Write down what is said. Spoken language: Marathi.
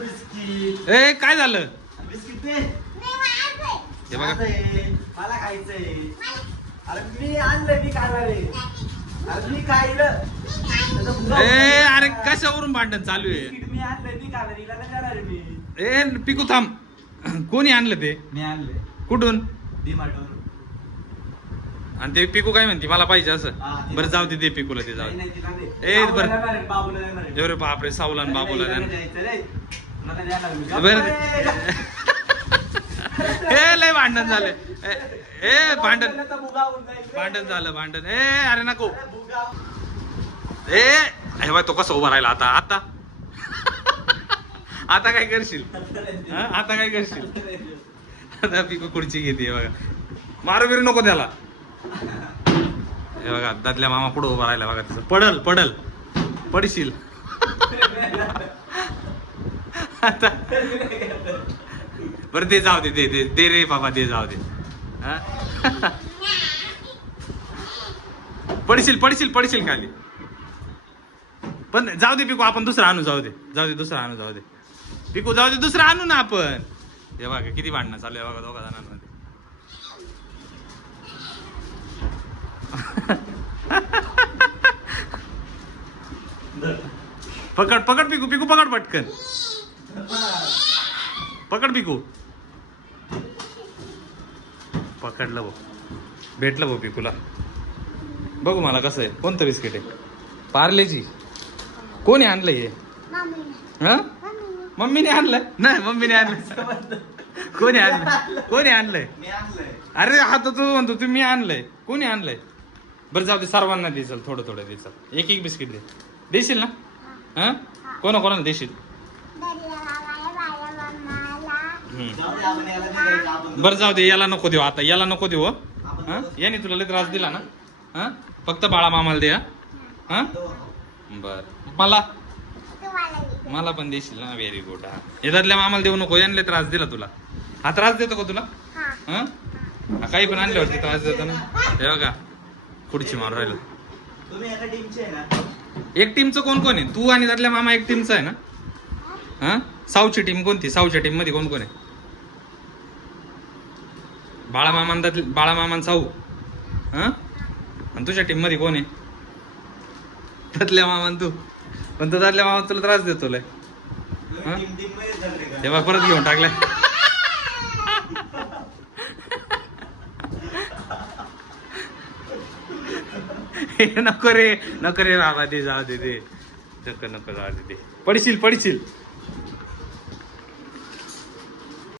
बिस्किट. ए काय झालं? बिस्किट दे. हे बघा मला खायचंय. अरे मी आणलं, मी खाणार आहे. अरे मी खायलं. ए अरे कशावरून भांडण चालू आहे? बिस्किट मी आणलं, मी खाणार. हिला नाही देणार आहे मी. ए पिकू थांब. कोणी आणलं ते? मी आणले कुठून? डीमार्टवरून. आणि ते पिकू काय म्हणते मला पाहिजे असं? हा, ते बरं जाऊ दे, दे पिकूला ते जाऊ नाही, दे. नाही, तिला दे. ए, बाबूला बरं. देणार आहे, बाबूला देणार आहे. एवढे बापरे सावला आणि बाबूला हिला द्या. नाही द्यायचं रे. तुला नाही देणार मी. बरं. ए, ए लय भांडण झालं. ए भांडण तर भुगा होऊन जाईल रे. भांडण झालं भांडण. ए अरे नको. अरे भुगा. ए हे बाय तो कसा उभा राहिला आता आता आता काय करशील? हा? आता काय करशील? आता पिकू खुर्ची घेते बघा. मारू बिरू नको त्याला. हे बघा दादल्या मामा पुढे उभा राहिला बघा. तसं पडल पडल पडशील आता. बरं ते जाऊ दे, दे दे दे रे बाबा, दे जाऊ दे. हा? पडशील पडशील पडशील खाली. पण जाऊ दे पिकू, आपण दुसरं आणू. जाऊ दे जाऊ दे, दुसरं आणू. जाऊ दे पिकू, जाऊ दे दुसरं आणू ना आपण. हे बघा किती भांडणं चालू आहे बघा दोघा जणांमध्ये. पकड पकड पिकू, पिकू पकड पटकन. पकड पिकू. पकडलं भाऊ, भेटलं भाऊ पिकूला. बघू मला कसं आहे. कोणतं बिस्किट आहे? पार्लेजी. कोणी आणलंय हे? हा? मम्मीने आणलंय? नाही मम्मीने आणलंय. कोणी आणलंय? कोणी आणलंय? मी आणलंय. अरे हा तर तू म्हणतो तुम्ही आणलंय. कोणी आणलंय? बरं जाऊ दे, सर्वांना देसाल थोडं थोडं देसाल. एक एक बिस्किट दे. देशील ना? हा कोणा कोणाला देशील? जाऊ दे, आपण याला नाही द्यायचं, आपण बरं जाऊ दे, याला नको देऊ आता. याला नको देऊ. हा याने तुला लय त्रास दिला ना. हा फक्त बाळा मामाला दे. हा बर मला मला पण देशील ना. Very good. हा येतातल्या मामाला देऊ नको. याने लय त्रास दिला तुला. हा त्रास देतो का तुला? हा काही पण आणल्यावरती त्रास देतो ना. हे बघा पुढची मारू राहिलो. तुम्ही एका टीमचे आहे ना. एक टीमचं कोण कोण आहे? तू आणि त्यातल्या मामा एक टीमचं आहे ना. हा साऊची टीम कोणती? साऊच्या टीम मध्ये कोण कोण आहे? बाळामामान साऊ. हा आणि तुझ्या टीम मध्ये कोण आहे? त्यातल्या मामान तू. पण तो त्यातल्या मामा तुला त्रास देतो लय. हा? टीम टीम मध्ये झाले का? तेव्हा परत घेऊन टाकलाय. नको रे नको रे बाबा, दे जाऊ दे, दे नको नको जाऊ दे. पडशील पडशील.